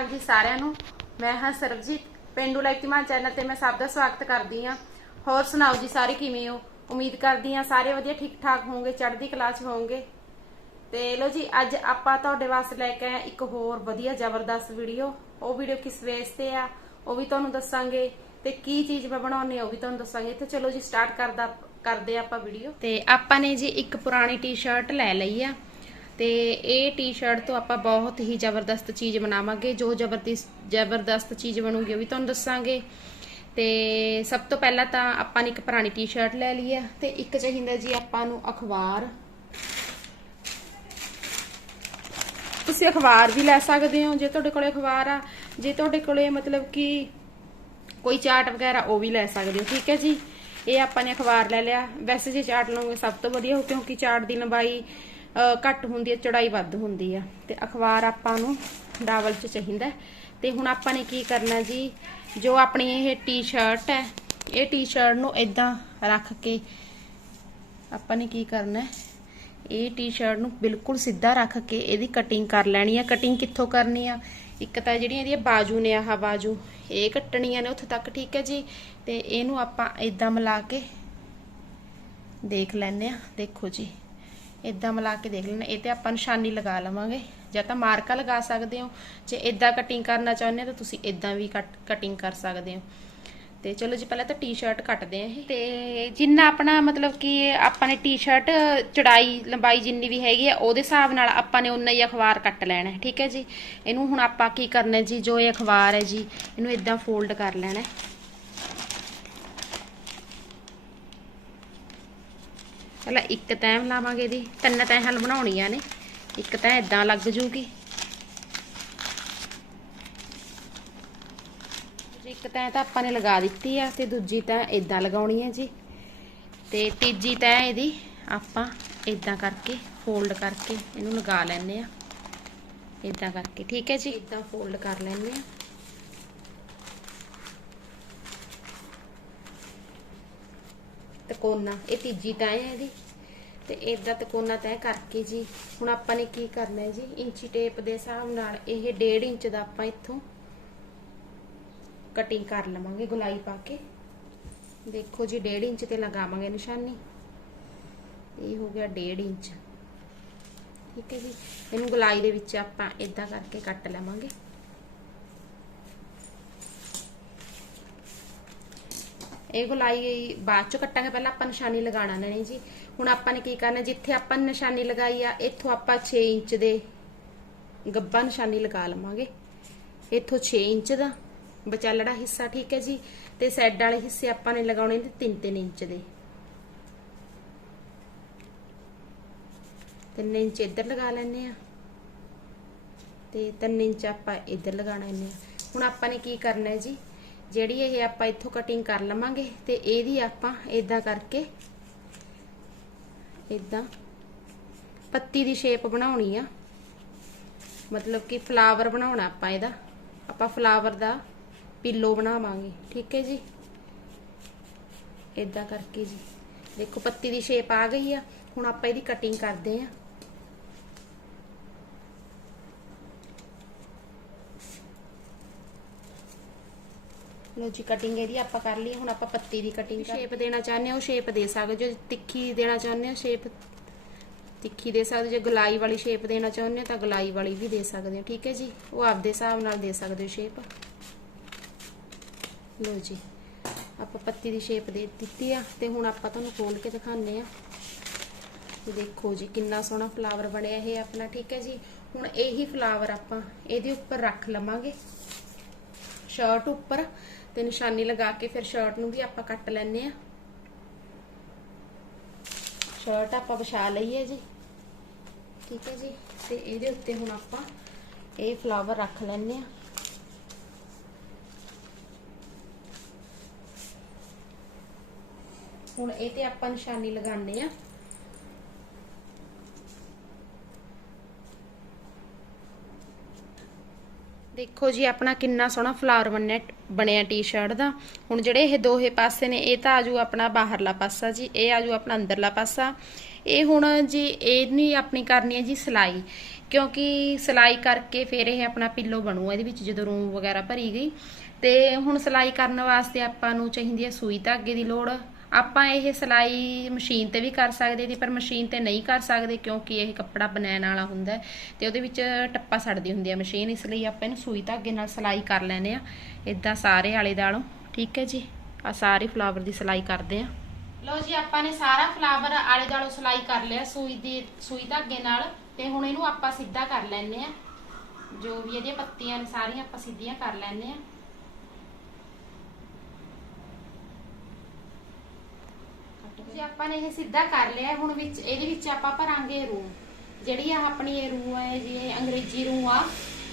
ਅਕਾਲ ਜੀ ਸਾਰਿਆਂ ਨੂੰ। ਮੈਂ ਹਾਂ ਸਰਬਜੀਤ, ਪਿੰਡੂ ਲਾਈਫਟੀਮਾਨ ਚੈਨਲ ਤੇ ਮੈਂ ਸਭ ਦਾ ਸਵਾਗਤ ਕਰਦੀ ਹਾਂ। ਹੋਰ ਸੁਣਾਓ ਜੀ ਸਾਰੇ ਕਿਵੇਂ ਹੋ? ਉਮੀਦ ਕਰਦੀ ਹਾਂ ਸਾਰੇ ਵਧੀਆ ਠੀਕ ਠਾਕ ਹੋਵੋਗੇ ਚੜ੍ਹਦੀ ਕਲਾ 'ਚ ਹੋਵੋਗੇ ਤੇ ਲੋ ਜੀ, ਅੱਜ ਆਪਾਂ ਤੁਹਾਡੇ ਵਾਸਤੇ ਲੈ ਕੇ ਆਏ ਇੱਕ ਹੋਰ ਵਧੀਆ ਜ਼ਬਰਦਸਤ ਵੀਡੀਓ। ਉਹ ਵੀਡੀਓ ਕਿਸ ਵੇਸ ਤੇ ਆ, ਉਹ ਵੀ ਤੁਹਾਨੂੰ ਦੱਸਾਂਗੇ। ਤੇ ਕੀ ਚੀਜ਼ ਮੈਂ ਬਣਾਉਣੀ ਆ ਉਹ ਵੀ ਤੁਹਾਨੂੰ ਦੱਸਾਂਗੇ। ਤੇ ਚਲੋ ਜੀ ਸਟਾਰਟ ਕਰਦਾ ਕਰਦੇ ਆ ਆਪਾਂ ਵੀਡੀਓ। ਤੇ ਆਪਾਂ ਨੇ ਜੀ ਇੱਕ ਪੁਰਾਣੀ ਟੀ-ਸ਼ਰਟ ਲੈ ਲਈ ਆ। ਤੇ ਇਹ ਟੀ-ਸ਼ਰਟ ਤੋਂ ਆਪਾਂ ਬਹੁਤ ਹੀ ਜ਼ਬਰਦਸਤ ਚੀਜ਼ ਬਣਾਵਾਂਗੇ ਜੋ ਜ਼ਬਰਦਸਤ ਜ਼ਬਰਦਸਤ ਚੀਜ਼ ਬਣੂਗੀ ਉਹ ਵੀ ਤੁਹਾਨੂੰ ਦੱਸਾਂਗੇ। ਤੇ ਸਭ ਤੋਂ ਪਹਿਲਾਂ ਤਾਂ ਆਪਾਂ ਨੇ ਇੱਕ ਪੁਰਾਣੀ ਟੀ-ਸ਼ਰਟ ਲੈ ਲਈ ਆ ਤੇ ਇੱਕ ਚਾਹੀਦਾ ਜੀ ਆਪਾਂ ਨੂੰ ਅਖਬਾਰ। ਤੁਸੀਂ ਅਖਬਾਰ ਵੀ ਲੈ ਸਕਦੇ ਹੋ ਜੇ ਤੁਹਾਡੇ ਕੋਲੇ ਅਖਬਾਰ ਆ। ਜੇ ਤੁਹਾਡੇ ਕੋਲੇ ਮਤਲਬ ਕਿ ਕੋਈ ਚਾਰਟ ਵਗੈਰਾ ਉਹ ਵੀ ਲੈ ਸਕਦੇ ਹੋ। ਠੀਕ ਹੈ ਜੀ? ਇਹ ਆਪਾਂ ਨੇ ਅਖਬਾਰ ਲੈ ਲਿਆ। ਵੈਸੇ ਜੇ ਚਾਰਟ ਲਓਗੇ ਸਭ ਤੋਂ ਵਧੀਆ ਹੋ ਕਿਉਂਕਿ ਚਾਰਟ ਦੀ ਲੰਬਾਈ ਘੱਟ ਹੁੰਦੀ ਹੈ, ਚੜਾਈ ਵੱਧ ਹੁੰਦੀ ਆ। ਤੇ ਅਖਬਾਰ ਆਪਾਂ ਨੂੰ ਡਬਲ ਚ ਚਾਹੀਦਾ ਹੈ। ਤੇ ਹੁਣ ਆਪਾਂ ਨੇ ਕੀ ਕਰਨਾ ਜੀ? ਜੋ ਆਪਣੀ ਇਹ ਟੀ-ਸ਼ਰਟ ਹੈ, ਇਹ ਟੀ-ਸ਼ਰਟ ਨੂੰ ਇਦਾਂ ਰੱਖ ਕੇ ਆਪਾਂ ਨੇ ਕੀ ਕਰਨਾ ਇਹ ਟੀ-ਸ਼ਰਟ ਨੂੰ ਬਿਲਕੁਲ ਸਿੱਧਾ ਰੱਖ ਕੇ ਇਹਦੀ ਕਟਿੰਗ ਕਰ ਲੈਣੀ ਆ। ਕਟਿੰਗ ਕਿੱਥੋਂ ਕਰਨੀ ਆ? ਇੱਕ ਤਾਂ ਜਿਹੜੀਆਂ ਇਹਦੀਆਂ ਬਾਜੂ ਨੇ, ਆਹ ਬਾਜੂ, ਇਹ ਕੱਟਣੀਆਂ ਨੇ ਉੱਥੇ ਤੱਕ, ਠੀਕ ਹੈ ਜੀ? ਤੇ ਇਹਨੂੰ ਆਪਾਂ ਇਦਾਂ ਮਿਲਾ ਕੇ ਦੇਖ ਲੈਣੇ ਆ। ਦੇਖੋ ਜੀ। ਇਦਾਂ ਮਿਲਾ ਕੇ ਦੇਖ ਲੈਣਾ ਇਹ ਤੇ ਆਪਾਂ ਨਿਸ਼ਾਨੀ ਲਗਾ ਲਵਾਂਗੇ। ਜਾਂ ਤਾਂ ਮਾਰਕਾ ਲਗਾ ਸਕਦੇ ਹੋ। ਜੇ ਇਦਾਂ ਕਟਿੰਗ ਕਰਨਾ ਚਾਹੁੰਦੇ ਹੋ ਤਾਂ ਤੁਸੀਂ ਇਦਾਂ ਵੀ ਕਟਿੰਗ ਕਰ ਸਕਦੇ ਹੋ। ਤੇ ਚਲੋ ਜੀ, ਪਹਿਲਾਂ ਤਾਂ ਟੀ-ਸ਼ਰਟ ਕੱਟਦੇ ਆ ਇਹ। ਤੇ ਜਿੰਨਾ ਆਪਣਾ ਮਤਲਬ ਕਿ ਆਪਾਂ ਨੇ ਟੀ-ਸ਼ਰਟ ਚੜਾਈ, ਲੰਬਾਈ ਜਿੰਨੀ ਵੀ ਹੈਗੀ ਆ, ਉਹਦੇ ਹਿਸਾਬ ਨਾਲ ਆਪਾਂ ਨੇ ਉਨਾ ਹੀ ਅਖਬਾਰ ਕੱਟ ਲੈਣਾ ਠੀਕ ਹੈ ਜੀ? ਇਹਨੂੰ ਹੁਣ ਆਪਾਂ ਕੀ ਕਰਨਾ ਜੀ? ਜੋ ਇਹ ਅਖਬਾਰ ਹੈ ਜੀ, ਇਹਨੂੰ ਇਦਾਂ ਫੋਲਡ ਕਰ ਲੈਣਾ ਪਹਿਲਾਂ ਇੱਕ ਤੈਂ ਲਾਵਾਂਗੇ ਇਹਦੀ। ਤਿੰਨ ਤੈਹਾਂ ਬਣਾਉਣੀਆਂ ਨੇ। ਇੱਕ ਤਾਂ ਇਦਾਂ ਲੱਗ ਜੂਗੀ। ਇੱਕ ਤੈਂ ਤਾਂ ਆਪਾਂ ਨੇ ਲਗਾ ਦਿੱਤੀ ਆ ਤੇ ਦੂਜੀ ਤਾਂ ਇਦਾਂ ਲਗਾਉਣੀ ਹੈ ਜੀ। ਤੇ ਤੀਜੀ ਤੈਂ ਇਹਦੀ ਆਪਾਂ ਇਦਾਂ ਕਰਕੇ ਫੋਲਡ ਕਰਕੇ ਇਹਨੂੰ ਲਗਾ ਲੈਣੇ ਆ। ਇਦਾਂ ਕਰਕੇ, ਠੀਕ ਹੈ ਜੀ? ਇਦਾਂ ਫੋਲਡ ਕਰ ਲੈਣੇ ਆ। ਤਕੋਨਾ, ਇਹ ਤੀਜੀ ਤੈਂ ਹੈ ਇਹਦੀ। ਤੇ ਇਦਾਂ ਤਕੋਨਾ ਤੈਅ ਕਰਕੇ ਜੀ, ਹੁਣ ਆਪਾਂ ਨੇ ਕੀ ਕਰਨਾ ਹੈ ਜੀ? ਇੰਚੀ ਟੇਪ ਦੇ ਹਿਸਾਬ ਨਾਲ ਇਹ 1.5 ਇੰਚ ਦਾ ਆਪਾਂ ਇੱਥੋਂ ਕਟਿੰਗ ਕਰ ਲਵਾਂਗੇ, ਗੁਲਾਈ ਪਾ ਕੇ। ਦੇਖੋ ਜੀ 1.5 ਇੰਚ ਤੇ ਲਗਾਵਾਂਗੇ ਨਿਸ਼ਾਨੀ। ਇਹ ਹੋ ਗਿਆ 1.5 ਇੰਚ। ਠੀਕ ਹੈ ਜੀ? ਇਹਨੂੰ ਗੁਲਾਈ ਦੇ ਵਿੱਚ ਆਪਾਂ ਇਦਾਂ ਕਰਕੇ ਕੱਟ ਲਵਾਂਗੇ। ਇਹ ਗੁਲਾਈ ਬਾਅਦ ਚ ਕੱਟਾਂਗੇ, ਪਹਿਲਾਂ ਆਪਾਂ ਨਿਸ਼ਾਨੀ ਲਗਾਣਾ ਨਹੀਂ ਜੀ। ਹੁਣ ਆਪਾਂ ਨੇ ਕੀ ਕਰਨਾ, ਜਿੱਥੇ ਆਪਾਂ ਨਿਸ਼ਾਨੀ ਲਗਾਈ ਆ, ਇੱਥੋਂ ਆਪਾਂ 6 ਇੰਚ ਦੇ ਗੱਬਾ ਨਿਸ਼ਾਨੀ ਲਗਾ ਲਵਾਂਗੇ। ਇੱਥੋਂ 6 ਇੰਚ ਦਾ ਵਿਚਾਲੜਾ ਹਿੱਸਾ, ਠੀਕ ਹੈ ਜੀ? ਤੇ ਸਾਈਡ ਵਾਲੇ ਹਿੱਸੇ ਆਪਾਂ ਨੇ ਲਗਾਉਣੇ ਨੇ 3-3 ਇੰਚ ਦੇ। 3 ਇੰਚ ਇੱਧਰ ਲਗਾ ਲੈਣੇ ਆ। ਤੇ 3 ਇੰਚ ਆਪਾਂ ਇੱਧਰ ਲਗਾਣਾ ਇਹਨੇ। ਹੁਣ ਆਪਾਂ ਨੇ ਕੀ ਕਰਨਾ ਹੈ ਜੀ? ਜਿਹੜੀ ਇਹ ਆਪਾਂ ਇੱਥੋਂ ਕਟਿੰਗ ਕਰ ਲਵਾਂਗੇ ਤੇ ਇਹਦੀ ਆਪਾਂ ਇਦਾਂ ਕਰਕੇ ਇਦਾਂ ਪੱਤੀ ਦੀ ਸ਼ੇਪ ਬਣਾਉਣੀ ਆ। ਮਤਲਬ ਕਿ ਫਲਾਵਰ ਬਣਾਉਣਾ ਆਪਾਂ ਇਹਦਾ। ਆਪਾਂ ਫਲਾਵਰ ਦਾ ਪਿੱਲੋ ਬਣਾਵਾਂਗੇ, ਠੀਕ ਹੈ ਜੀ? ਇਦਾਂ ਕਰਕੇ ਜੀ। ਦੇਖੋ, ਪੱਤੀ ਦੀ ਸ਼ੇਪ ਆ ਗਈ ਆ। ਹੁਣ ਆਪਾਂ ਇਹਦੀ ਕਟਿੰਗ ਕਰਦੇ ਆ। ਲੋ ਜੀ ਕਟਿੰਗ ਇਹਦੀ ਆਪਾਂ ਕਰ ਲਈ, ਹੁਣ ਆਪਾਂ ਪੱਤੀ ਦੀ ਕਟਿੰਗ ਸ਼ੇਪ ਦੇਣਾ ਚਾਹੁੰਦੇ ਹੋ ਸ਼ੇਪ ਦੇ ਸਕਦੇ ਹੋ ਤਿੱਖੀ ਦੇਣਾ ਚਾਹੁੰਦੇ ਹੋ ਸ਼ੇਪ ਤਿੱਖੀ ਦੇ ਸਕਦੇ ਜੇ ਗੁਲਾਈ ਵਾਲੀ ਸ਼ੇਪ ਦੇਣਾ ਚਾਹੁੰਦੇ ਹੋ ਤਾਂ ਗੁਲਾਈ ਵਾਲੀ ਵੀ ਦੇ ਸਕਦੇ ਹੋ, ਠੀਕ ਹੈ ਜੀ? ਉਹ ਆਪਦੇ ਹਿਸਾਬ ਨਾਲ ਦੇ ਸਕਦੇ ਹੋ ਸ਼ੇਪ ਲੋ ਜੀ, ਆਪਾਂ ਪੱਤੀ ਦੀ ਸ਼ੇਪ ਦੇ ਦਿੱਤੀ ਆ ਤੇ ਹੁਣ ਆਪਾਂ ਤੁਹਾਨੂੰ ਖੋਲ ਕੇ ਦਿਖਾਉਂਦੇ ਆ। ਦੇਖੋ ਜੀ, ਕਿੰਨਾ ਸੋਹਣਾ ਫਲਾਵਰ ਬਣਿਆ ਇਹ ਆਪਣਾ, ਠੀਕ ਹੈ ਜੀ? ਹੁਣ ਇਹੀ ਫਲਾਵਰ ਆਪਾਂ ਇਹਦੇ ਉੱਪਰ ਰੱਖ ਲਵਾਂਗੇ। ਸ਼ਰਟ ਉੱਪਰ ਤੇ ਨਿਸ਼ਾਨੀ ਲਗਾ ਕੇ ਫਿਰ ਸ਼ਰਟ ਨੂੰ ਵੀ ਆਪਾਂ ਕੱਟ ਲੈਣੇ ਆ ਸ਼ਰਟ ਆਪਾਂ ਵਿਛਾ ਲਈਏ ਜੀ। ਠੀਕ ਹੈ ਜੀ। ਤੇ ਇਹਦੇ ਉੱਤੇ ਹੁਣ ਆਪਾਂ ਇਹ ਫਲਾਵਰ ਰੱਖ ਲੈਣੇ ਆ ਹੁਣ ਇਹ ਤੇ ਆਪਾਂ ਨਿਸ਼ਾਨੀ ਲਗਾਉਂਦੇ ਆ ਦੇਖੋ ਜੀ, ਆਪਣਾ ਕਿੰਨਾ ਸੋਹਣਾ ਫਲਾਵਰ ਬਣਿਆ ਬਣਿਆ ਟੀ-ਸ਼ਰਟ ਦਾ। ਹੁਣ ਜਿਹੜੇ ਇਹ ਦੋਹੇ ਪਾਸੇ ਨੇ, ਇਹ ਤਾਂ ਆਜੂ ਆਪਣਾ ਬਾਹਰਲਾ ਪਾਸਾ ਜੀ, ਇਹ ਆਜੂ ਆਪਣਾ ਅੰਦਰਲਾ ਪਾਸਾ। ਇਹ ਹੁਣ ਜੀ, ਇਹ ਨਹੀਂ ਆਪਣੀ ਕਰਨੀ ਹੈ ਜੀ ਸਿਲਾਈ, ਕਿਉਂਕਿ ਸਿਲਾਈ ਕਰਕੇ ਫਿਰ ਇਹ ਆਪਣਾ ਪਿੱਲੋ ਬਣੂਗਾ ਇਹਦੇ ਵਿੱਚ ਜਦੋਂ ਰੂਮ ਵਗੈਰਾ ਭਰੀ ਗਈ। ਤੇ ਹੁਣ ਸਿਲਾਈ ਕਰਨ ਵਾਸਤੇ ਆਪਾਂ ਨੂੰ ਚਾਹੀਦੀ ਹੈ ਸੂਈ ਧਾਗੇ ਦੀ ਲੋੜ ਆਪਾਂ ਇਹ ਸਿਲਾਈ ਮਸ਼ੀਨ ਤੇ ਵੀ ਕਰ ਸਕਦੇ ਸੀ ਪਰ ਮਸ਼ੀਨ ਤੇ ਨਹੀਂ ਕਰ ਸਕਦੇ ਕਿਉਂਕਿ ਇਹ ਕੱਪੜਾ ਬਨੈਣ ਵਾਲਾ ਹੁੰਦਾ ਹੈ ਤੇ ਉਹਦੇ ਵਿੱਚ ਟੱਪਾ ਸੜਦੀ ਹੁੰਦੀ ਹੈ ਮਸ਼ੀਨ, ਇਸ ਲਈ ਆਪਾਂ ਇਹਨੂੰ ਸੂਈ ਧਾਗੇ ਨਾਲ ਸਿਲਾਈ ਕਰ ਲੈਨੇ ਆ ਇਦਾਂ ਸਾਰੇ ਆਲੇ ਦਾਲੋਂ, ਠੀਕ ਹੈ ਜੀ? ਆ ਸਾਰੇ ਫਲਾਵਰ ਦੀ ਸਿਲਾਈ ਕਰਦੇ ਆ ਲਓ ਜੀ, ਆਪਾਂ ਨੇ ਸਾਰਾ ਫਲਾਵਰ ਆਲੇ ਦਾਲੋਂ ਸਿਲਾਈ ਕਰ ਲਿਆ, ਸੂਈ ਦੀ, ਸੂਈ ਧਾਗੇ ਨਾਲ ਤੇ ਹੁਣ ਇਹਨੂੰ ਆਪਾਂ ਸਿੱਧਾ ਕਰ ਲੈਨੇ ਆ ਜੋ ਵੀ ਇਹਦੀਆਂ ਪੱਤੀਆਂ ਨੇ, ਸਾਰੀਆਂ ਆਪਾਂ ਸਿੱਧੀਆਂ ਕਰ ਲੈਨੇ ਆ ਜੀ ਆਪਾਂ ਨੇ ਇਹ ਸਿੱਧਾ ਕਰ ਲਿਆ, ਹੁਣ ਵਿੱਚ ਇਹਦੇ ਵਿੱਚ ਆਪਾਂ ਭਰਾਂਗੇ ਰੂ ਜਿਹੜੀ ਆ ਆਪਣੀ ਇਹ ਰੂ ਹੈ ਜੀ ਅੰਗਰੇਜ਼ੀ ਰੂ ਆ,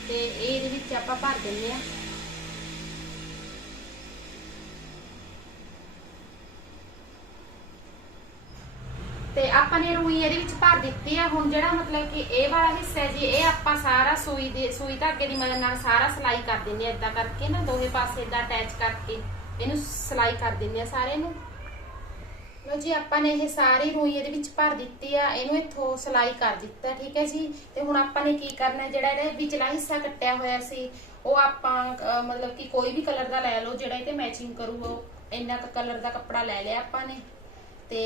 ਤੇ ਇਹਦੇ ਵਿੱਚ ਆਪਾਂ ਭਰ ਦਿੰਦੇ ਆ। ਤੇ ਆਪਾਂ ਨੇ ਰੂਈ ਇਹਦੇ ਵਿੱਚ ਭਰ ਦਿੱਤੀ ਆ। ਹੁਣ ਜਿਹੜਾ ਮਤਲਬ ਕਿ ਇਹ ਵਾਲਾ ਹਿੱਸਾ ਜੀ, ਇਹ ਆਪਾਂ ਸਾਰਾ ਸੂਈ ਦੇ, ਸੂਈ ਧਾਗੇ ਦੀ ਮਦਦ ਨਾਲ ਸਾਰਾ ਸਿਲਾਈ ਕਰ ਦਿੰਦੇ ਆ। ਇਦਾਂ ਕਰਕੇ ਨਾ ਦੋਵੇਂ ਪਾਸੇ ਇਦਾਂ ਅਟੈਚ ਕਰਕੇ ਇਹਨੂੰ ਸਿਲਾਈ ਕਰ ਦਿੰਦੇ ਆ ਸਾਰੇ ਨੂੰ। ਲੋ ਜੀ, ਆਪਾਂ ਨੇ ਇਹ ਸਾਰੀ ਰੂਈ ਇਹਦੇ ਵਿੱਚ ਭਰ ਦਿੱਤੀ ਆ, ਇਹਨੂੰ ਇੱਥੋਂ ਸਿਲਾਈ ਕਰ ਦਿੱਤਾ, ਠੀਕ ਹੈ ਜੀ? ਤੇ ਹੁਣ ਆਪਾਂ ਨੇ ਕੀ ਕਰਨਾ, ਜਿਹੜਾ ਇਹਦੇ ਵਿਚਲਾ ਹਿੱਸਾ ਕੱਟਿਆ ਹੋਇਆ ਸੀ, ਉਹ ਆਪਾਂ ਮਤਲਬ ਕਿ ਕੋਈ ਵੀ ਕਲਰ ਦਾ ਲੈ ਲਓ, ਜਿਹੜਾ ਇਹ ਤੇ ਮੈਚਿੰਗ ਕਰੂਗਾ ਇੰਨਾ ਕੁ ਕਲਰ ਦਾ ਕੱਪੜਾ ਲੈ ਲਿਆ ਆਪਾਂ ਨੇ। ਤੇ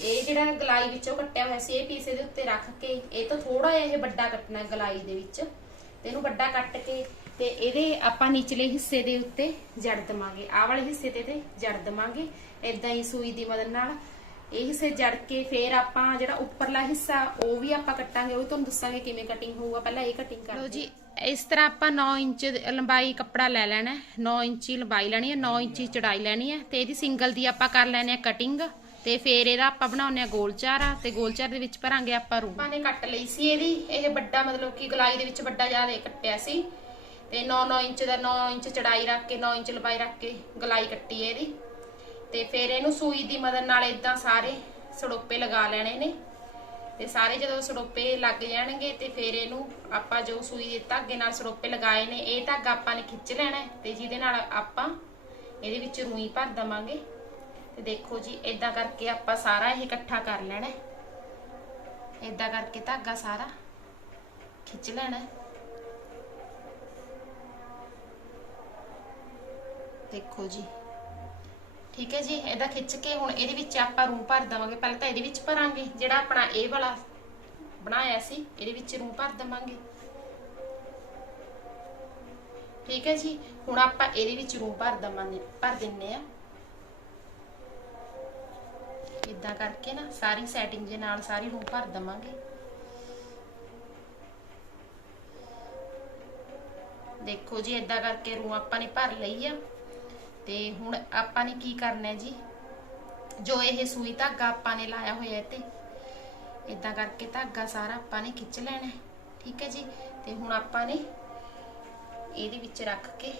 ਇਹ ਜਿਹੜਾ ਗਲਾਈ ਵਿੱਚੋਂ ਕੱਟਿਆ ਹੋਇਆ ਸੀ, ਇਹ ਪੀਸ ਇਹਦੇ ਉੱਤੇ ਰੱਖ ਕੇ, ਇਹ ਤਾਂ ਥੋੜਾ ਜਿਹਾ ਇਹ ਵੱਡਾ ਕੱਟਣਾ ਗਲਾਈ ਦੇ ਵਿੱਚ। ਤੇ ਇਹਨੂੰ ਵੱਡਾ ਕੱਟ ਕੇ, ਤੇ ਇਹਦੇ ਆਪਾਂ ਨਿਚਲੇ ਹਿੱਸੇ ਦੇ ਉੱਤੇ ਜੜ ਦਵਾਂਗੇ। ਆਹ ਵਾਲੇ ਹਿੱਸੇ ਤੇ ਤੇ ਜੜ ਦਵਾਂਗੇ। ਇਦਾਂ ਹੀ ਸੂਈ ਦੀ ਮਦਦ ਨਾਲ। ਇਹ ਹਿੱਸੇ ਜੜ ਕੇ ਫੇਰ ਆਪਾਂ ਜਿਹੜਾ ਉੱਪਰਲਾ ਹਿੱਸਾ ਉਹ ਵੀ ਆਪਾਂ ਕੱਟਾਂਗੇ ਉਹ ਵੀ ਤੁਹਾਨੂੰ ਦੱਸਾਂਗੇ ਕਿਵੇਂ ਕਟਿੰਗ ਹੋਊਗਾ। ਪਹਿਲਾਂ ਇਹ ਕਟਿੰਗ ਕਰ ਲਓ ਜੀ ਇਸ ਤਰ੍ਹਾਂ ਆਪਾਂ 9 ਇੰਚ ਲੰਬਾਈ ਕੱਪੜਾ ਲੈ ਲੈਣਾ ਹੈ। 9 ਇੰਚੀ ਲੰਬਾਈ ਲੈਣੀ ਹੈ 9 ਇੰਚੀ ਚੜਾਈ ਲੈਣੀ ਹੈ ਤੇ ਇਹਦੀ ਸਿੰਗਲ ਦੀ ਆਪਾਂ ਕਰ ਲੈਣੇ ਆ ਕਟਿੰਗ ਤੇ ਫੇਰ ਇਹਦਾ ਆਪਾਂ ਬਣਾਉਨੇ ਆ ਗੋਲ ਚਾਰਾ ਤੇ ਗੋਲ ਚਾਰ ਦੇ ਵਿੱਚ ਭਰਾਂਗੇ ਆਪਾਂ ਰੂ ਆਪਾਂ ਨੇ ਕੱਟ ਲਈ ਸੀ ਇਹਦੀ। ਇਹ ਵੱਡਾ ਮਤਲਬ ਕਿ ਗਲਾਈ ਦੇ ਵਿੱਚ ਵੱਡਾ ਜ਼ਿਆਦਾ ਕੱਟਿਆ ਸੀ। ਤੇ 9-9 ਇੰਚ ਦਾ 9 ਇੰਚ ਚੜਾਈ ਰੱਖ ਕੇ 9 ਇੰਚ ਲੰਬਾਈ ਰੱਖ ਕੇ ਗਲਾਈ ਕੱਟੀ ਹੈ ਇਹਦੀ। ਤੇ ਫਿਰ ਇਹਨੂੰ ਸੂਈ ਦੀ ਮਦਦ ਨਾਲ ਇਦਾਂ ਸਾਰੇ ਸੜੋਪੇ ਲਗਾ ਲੈਣੇ ਨੇ। ਤੇ ਸਾਰੇ ਜਦੋਂ ਸੜੋਪੇ ਲੱਗ ਜਾਣਗੇ ਤੇ ਫਿਰ ਇਹਨੂੰ ਆਪਾਂ ਜੋ ਸੂਈ ਦੇ ਧਾਗੇ ਨਾਲ ਸੜੋਪੇ ਲਗਾਏ ਨੇ, ਇਹ ਧਾਗਾ ਆਪਾਂ ਨੇ ਖਿੱਚ ਲੈਣਾ ਤੇ ਜਿਹਦੇ ਨਾਲ ਆਪਾਂ ਇਹਦੇ ਵਿੱਚ ਰੂਈ ਭਰ ਦਵਾਂਗੇ। ਤੇ ਦੇਖੋ ਜੀ ਇਦਾਂ ਕਰਕੇ ਆਪਾਂ ਸਾਰਾ ਇਹ ਇਕੱਠਾ ਕਰ ਲੈਣਾ ਹੈ। ਇਦਾਂ ਕਰਕੇ ਧਾਗਾ ਸਾਰਾ ਖਿੱਚ ਲੈਣਾ ਦੇਖੋ ਜੀ ਠੀਕ ਹੈ ਜੀ, ਇਹਦਾ ਖਿੱਚ ਕੇ ਹੁਣ ਇਹਦੇ ਵਿੱਚ ਆਪਾਂ ਰੂ ਭਰ ਦਵਾਂਗੇ। ਪਹਿਲਾਂ ਤਾਂ ਇਹਦੇ ਵਿੱਚ ਭਰਾਂਗੇ, ਜਿਹੜਾ ਆਪਣਾ ਇਹ ਵਾਲਾ ਬਣਾਇਆ ਸੀ, ਇਹਦੇ ਵਿੱਚ ਰੂ ਭਰ ਦਵਾਂਗੇ। ਠੀਕ ਹੈ ਜੀ, ਹੁਣ ਆਪਾਂ ਇਹਦੇ ਵਿੱਚ ਰੂ ਭਰ ਦਵਾਂਗੇ, ਭਰ ਦਿੰਨੇ ਆ ਇਦਾਂ ਕਰਕੇ ਨਾ ਸਾਰੀ ਸੈਟਿੰਗ ਦੇ ਨਾਲ ਸਾਰੀ ਰੂ ਭਰ ਦਵਾਂਗੇ। ਦੇਖੋ ਜੀ ਇਦਾਂ ਕਰਕੇ ਰੂ ਆਪਾਂ ਨੇ ਭਰ ਲਈ ਆ। ਤੇ ਹੁਣ ਆਪਾਂ ਨੇ ਕੀ ਕਰਨਾ ਹੈ ਜੀ? ਜੋ ਇਹ ਸੂਈ ਧਾਗਾ ਆਪਾਂ ਨੇ ਲਾਇਆ ਹੋਇਆ ਤੇ ਇਦਾਂ ਕਰਕੇ ਧਾਗਾ ਸਾਰਾ ਆਪਾਂ ਨੇ ਖਿੱਚ ਲੈਣਾ ਠੀਕ ਹੈ ਜੀ? ਤੇ ਹੁਣ ਆਪਾਂ ਨੇ ਇਹਦੇ ਵਿੱਚ ਰੱਖ ਕੇ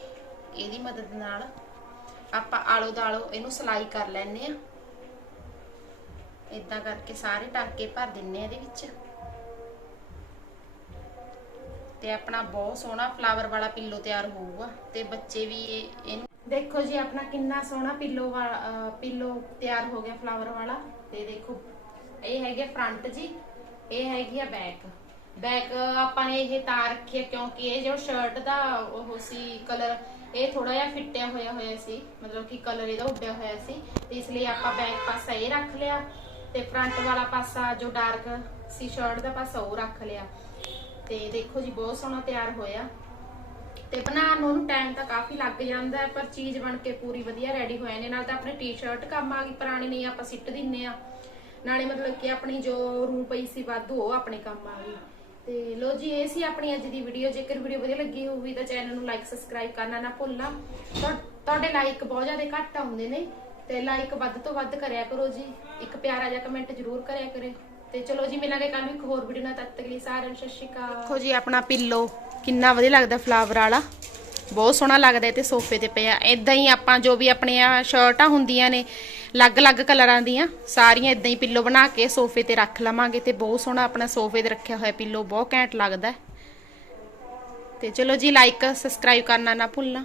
ਇਹਦੀ ਮਦਦ ਨਾਲ ਆਪਾਂ ਆਲੋ ਦਾਲੋ ਇਹਨੂੰ ਸਲਾਈ ਕਰ ਲੈਣੇ ਆ ਇਦਾਂ ਕਰਕੇ ਸਾਰੇ ਟਾਂਕੇ ਭਰ ਦਿੰਨੇ ਆ ਇਹਦੇ ਵਿੱਚ। ਤੇ ਆਪਣਾ ਬਹੁਤ ਸੋਹਣਾ ਫਲਾਵਰ ਵਾਲਾ ਪਿੱਲੋ ਤਿਆਰ ਹੋਊਗਾ ਤੇ ਬੱਚੇ ਵੀ ਇਹਨੂੰ ਦੇਖੋ ਜੀ, ਆਪਣਾ ਕਿੰਨਾ ਸੋਹਣਾ ਪਿੱਲੋ ਵਾਲਾ ਪਿੱਲੋ ਤਿਆਰ ਹੋ ਗਿਆ ਫਲਾਵਰ ਵਾਲਾ। ਤੇ ਦੇਖੋ, ਇਹ ਹੈਗੇ ਫਰੰਟ ਜੀ, ਇਹ ਹੈਗੀ ਆ ਬੈਕ ਬੈਕ ਆਪਾਂ ਨੇ ਇਹ ਤਾਂ ਰੱਖੀ ਕਿਉਂਕਿ ਇਹ ਜੋ ਸ਼ਰਟ ਦਾ ਉਹ ਸੀ ਕਲਰ ਇਹ ਥੋੜਾ ਜਿਹਾ ਫਿੱਟਿਆ ਹੋਇਆ ਹੋਇਆ ਸੀ, ਮਤਲਬ ਕਿ ਕਲਰ ਇਹਦਾ ਉੱਡਿਆ ਹੋਇਆ ਸੀ। ਤੇ ਇਸ ਲਈ ਆਪਾਂ ਬੈਕ ਪਾਸਾ ਇਹ ਰੱਖ ਲਿਆ, ਤੇ ਫਰੰਟ ਵਾਲਾ ਪਾਸਾ ਜੋ ਡਾਰਕ ਸੀ ਸ਼ਰਟ ਦਾ ਪਾਸਾ ਉਹ ਰੱਖ ਲਿਆ। ਤੇ ਦੇਖੋ ਜੀ, ਬਹੁਤ ਸੋਹਣਾ ਤਿਆਰ ਹੋਇਆ। ਤੇ ਬਣਾਉਣ ਨੂੰ ਉਹਨੂੰ ਟਾਈਮ ਤਾਂ ਕਾਫੀ ਲੱਗ ਜਾਂਦਾ ਹੈ, ਪਰ ਚੀਜ਼ ਬਣ ਕੇ ਪੂਰੀ ਵਧੀਆ ਰੈਡੀ ਹੋ ਜਾਂਦੀ ਹੈ। ਨਾਲ ਤਾਂ ਆਪਣੀ ਟੀ-ਸ਼ਰਟ ਕੰਮ ਆ ਗਈ, ਪੁਰਾਣੀ ਨਹੀਂ ਆਪਾਂ ਸਿੱਟ ਦਿੰਨੇ ਆ ਨਾਲੇ ਮਤਲਬ ਕਿ ਆਪਣੀ ਜੋ ਰੂ ਪਈ ਸੀ ਵਾਧੂ, ਉਹ ਆਪਣੇ ਕੰਮ ਆ ਗਈ। ਤੇ ਲੋ ਜੀ, ਇਹ ਸੀ ਆਪਣੀ ਅੱਜ ਦੀ ਵੀਡੀਓ ਜੇਕਰ ਵੀਡੀਓ ਵਧੀਆ ਲੱਗੀ ਹੋਵੇ ਤਾਂ ਚੈਨਲ ਨੂੰ ਲਾਈਕ ਸਬਸਕ੍ਰਾਈਬ ਕਰਨਾ ਨਾ ਭੁੱਲਣਾ। ਤੁਹਾ- ਤੁਹਾਡੇ ਲਾਈਕ ਬਹੁਤ ਜ਼ਿਆਦਾ ਘੱਟ ਆਉਂਦੇ ਨੇ। ਤੇ ਲਾਈਕ ਵੱਧ ਤੋਂ ਵੱਧ ਕਰਿਆ ਕਰੋ ਜੀ। ਇੱਕ ਪਿਆਰਾ ਜਿਹਾ ਕਮੈਂਟ ਜ਼ਰੂਰ ਕਰਿਆ ਕਰੇ। ਤੇ ਚਲੋ ਜੀ, ਮਿਲਾਂਗੇ ਕੱਲ ਇੱਕ ਹੋਰ ਵੀਡੀਓ ਨਾਲ। ਤਦ ਤੱਕ ਲਈ ਸਾਰਿਆਂ ਨੂੰ ਸਤਿ ਸ਼੍ਰੀ ਅਕਾਲ। ਦੇਖੋ ਜੀ, ਆਪਣਾ ਪਿੱਲੋ। ਕਿੰਨਾ ਵਧੀਆ ਲੱਗਦਾ ਫਲਾਵਰ ਵਾਲਾ। ਬਹੁਤ ਸੋਹਣਾ ਲੱਗਦਾ ਇਹ ਤੇ ਸੋਫੇ ਤੇ ਪਿਆ। ਇਦਾਂ ਹੀ ਆਪਾਂ ਜੋ ਵੀ ਆਪਣੀਆਂ ਸ਼ਰਟਾਂ ਹੁੰਦੀਆਂ ਨੇ, ਅਲੱਗ-ਅਲੱਗ ਕਲਰਾਂ ਦੀਆਂ, ਸਾਰੀਆਂ ਇਦਾਂ ਹੀ ਪਿੱਲੋ ਬਣਾ ਕੇ ਸੋਫੇ ਤੇ ਰੱਖ ਲਵਾਂਗੇ ਤੇ ਬਹੁਤ ਸੋਹਣਾ ਆਪਣਾ ਸੋਫੇ ਤੇ ਰੱਖਿਆ ਹੋਇਆ ਪਿੱਲੋ ਬਹੁਤ ਘੈਂਟ ਲੱਗਦਾ। ਹੈ। ਤੇ ਚਲੋ ਜੀ ਲਾਈਕ ਸਬਸਕ੍ਰਾਈਬ ਕਰਨਾ ਨਾ ਭੁੱਲਣਾ।